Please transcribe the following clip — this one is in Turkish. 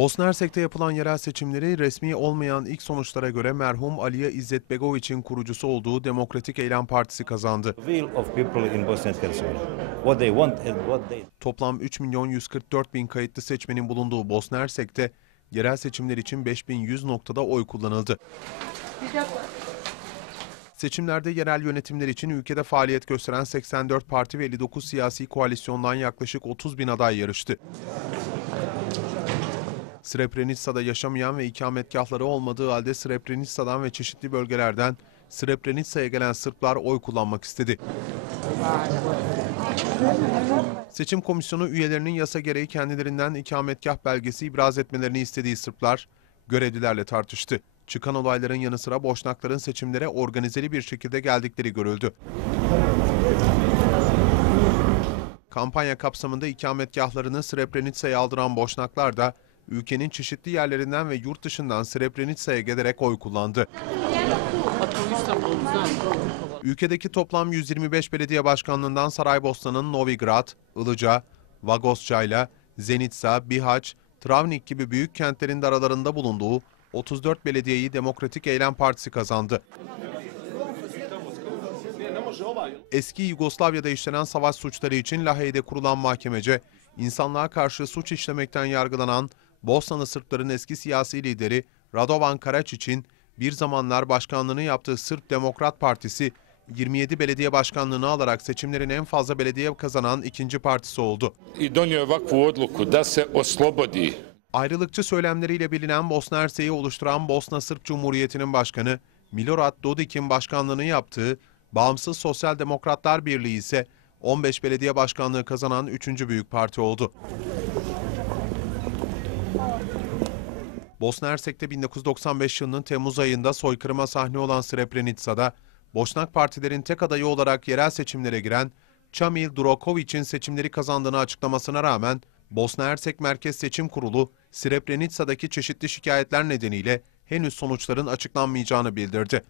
Bosna Hersek'te yapılan yerel seçimleri resmi olmayan ilk sonuçlara göre merhum Aliye İzzet Begoviç'in kurucusu olduğu Demokratik Eylem Partisi kazandı. Toplam 3 milyon 144 bin kayıtlı seçmenin bulunduğu Bosna Hersek'te yerel seçimler için 5100 noktada oy kullanıldı. Seçimlerde yerel yönetimler için ülkede faaliyet gösteren 84 parti ve 59 siyasi koalisyondan yaklaşık 30 bin aday yarıştı. Srebrenica'da yaşamayan ve ikametgahları olmadığı halde Srebrenica'dan ve çeşitli bölgelerden Srebrenica'ya gelen Sırplar oy kullanmak istedi. Seçim komisyonu üyelerinin yasa gereği kendilerinden ikametgah belgesi ibraz etmelerini istediği Sırplar görevlilerle tartıştı. Çıkan olayların yanı sıra Boşnakların seçimlere organizeli bir şekilde geldikleri görüldü. Kampanya kapsamında ikametgahlarını Srebrenica'ya aldıran Boşnaklar da ülkenin çeşitli yerlerinden ve yurt dışından Srebrenica'ya gelerek oy kullandı. Ülkedeki toplam 125 belediye başkanlığından Saraybosna'nın Novigrad, Ilıca, Vagosçayla, Zenica, Bihać, Travnik gibi büyük kentlerin de aralarında bulunduğu 34 belediyeyi Demokratik Eylem Partisi kazandı. Eski Yugoslavya'da işlenen savaş suçları için Lahey'de kurulan mahkemece, insanlığa karşı suç işlemekten yargılanan Bosnalı Sırpların eski siyasi lideri Radovan Karačić'in bir zamanlar başkanlığını yaptığı Sırp Demokrat Partisi, 27 belediye başkanlığını alarak seçimlerin en fazla belediye kazanan ikinci partisi oldu. Ayrılıkçı söylemleriyle bilinen Bosna Hersek'i oluşturan Bosna Sırp Cumhuriyeti'nin başkanı Milorad Dodik'in başkanlığını yaptığı Bağımsız Sosyal Demokratlar Birliği ise 15 belediye başkanlığı kazanan 3. büyük parti oldu. Bosna Hersek'te 1995 yılının Temmuz ayında soykırıma sahne olan Srebrenica'da Boşnak partilerin tek adayı olarak yerel seçimlere giren Çamil Durokovic'in seçimleri kazandığını açıklamasına rağmen Bosna Hersek Merkez Seçim Kurulu Srebrenica'daki çeşitli şikayetler nedeniyle henüz sonuçların açıklanmayacağını bildirdi.